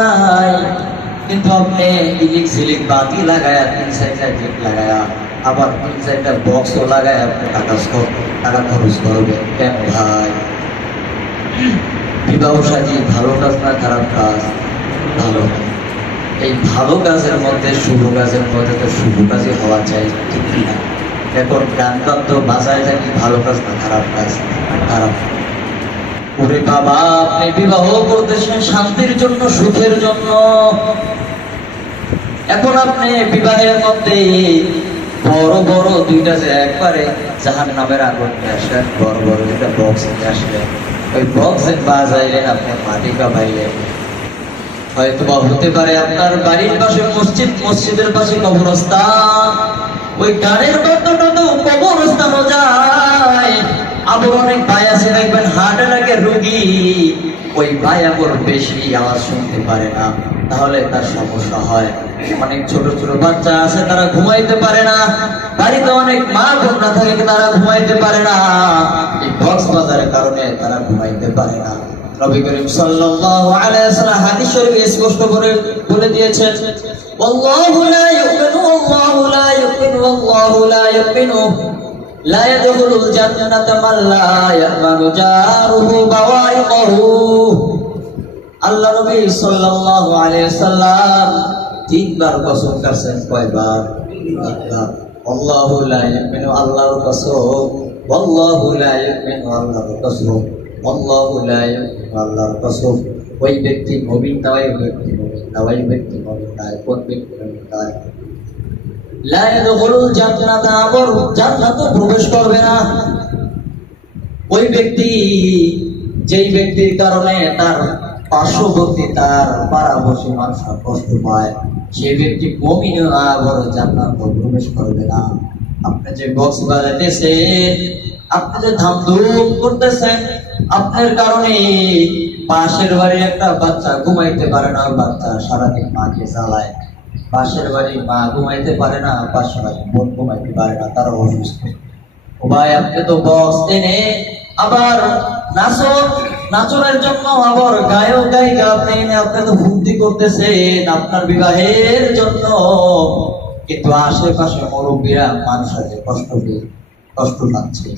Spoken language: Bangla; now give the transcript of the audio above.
নাই, কিন্তু আপনি ইলিক সিলিক বাতি লাগায়া 3-4টা গেট লাগায়া আবার 3-4টা বক্সও লাগায় আপনি টাকা খরচ করবেন কেন ভাই? বিবাহ সাজি ভালো কাজ না খারাপ কাজ? ভালো। এই ভালো কাজের মধ্যে শুভ কাজের মধ্যে তো শুভ কাজই হওয়া চাই, ঠিক না? এখন গান তো বাজায় থাকি ভালো কাজ না খারাপ কাজ? খারাপ। ওরে বাবা, আপনি বিবাহ করতেছেন শান্তির জন্য, সুখের জন্য। এখন আপনি বিবাহের মধ্যে বড় বড় দুইটা যে একবারে জাহান্নামের আগুন নিয়ে আসলেন, বড় বড় দুইটা বক্স নিয়ে আসলেন, ওই বক্স বাজাইলেন, আপনি মাটি কামাইলেন। হয়তো হতে পারে আপনার বাড়ির পাশে মসজিদ, মসজিদের পাশে কবরস্থান, ওই গানের গর্তটা তো কবরস্থানও যায়। আবার অনেক ভাই আছে দেখবেন হার্ট অ্যাটাকের রোগী, ওই ভাই আবার বেশি আওয়াজ শুনতে পারে না, তাহলে তার সমস্যা হয়। অনেক ছোট ছোট বাচ্চা আছে, তারা ঘুমাইতে পারে না, বাড়িতে অনেক মা বোনরা থাকে, তারা ঘুমাইতে পারে না, এই বক্স বাজারের কারণে তারা ঘুমাইতে পারে না। নবী করিম সাল্লাল্লাহু আলাইহি ওয়াসাল্লাম হাদিস শরীফে স্পষ্ট করে বলে দিয়েছেন, আল্লাহু লা ইউমিনু, আল্লাহু লা ইউমিনু, আল্লাহু লা ইউমিনু, লা ইয়াদখুলুল জান্নাতা মান লা ইয়ামানু জারুহু বাওয়াইকাহু। আল্লাহ নবী সাল্লাল্লাহু আলাইহি ওয়াসাল্লাম তিনবার কসম করেছেন। কয়বার? তিনবার। আল্লাহু লা ইউমিনু, আল্লাহর কসম, আল্লাহু লা ইউমিনু, আল্লাহর কসম, আল্লাহু লা ইউমিনু, আল্লাহর কসম। ওই ব্যক্তি মুমিন না, ওই ব্যক্তি মুমিন না, ওই ব্যক্তি মুমিন না, কোন ব্যক্তি মুমিন না? লা ইয়াদখুলুল জান্নাতা, আবার জান্নাতে প্রবেশ করবে না। ওই ব্যক্তি, যেই ব্যক্তির কারণে তার পার্শ্ববর্তী, তার পাড়াবর্তী মানুষরা কষ্ট পায়, সেই ব্যক্তি মুমিন না, আবার জান্নাতে প্রবেশ করবে না। আপনি যে বক্স বাজাইতেছেন, আপনি যে ধামধুম করতেছেন, আপনার কারণে পাশের বাড়ির একটা বাচ্চা ঘুমাইতে পারে না, বাচ্চা সারাদিন মাকে জ্বালায়। পাশের বাড়ির মা ঘুমাইতে পারে না, পাশের বাড়ির বোন ঘুমাইতে পারে না, তারা অসুস্থ। ও ভাই, আপনি তো বক্স এনে আবার নাচনের জন্য আবার গায়ক গায়িকা আপনি এনে আপনি তো ফুর্তি করতেছেন আপনার বিবাহের জন্য, কিন্তু আশেপাশে মুরব্বীরা মানুষ আছে কষ্ট পাচ্ছে।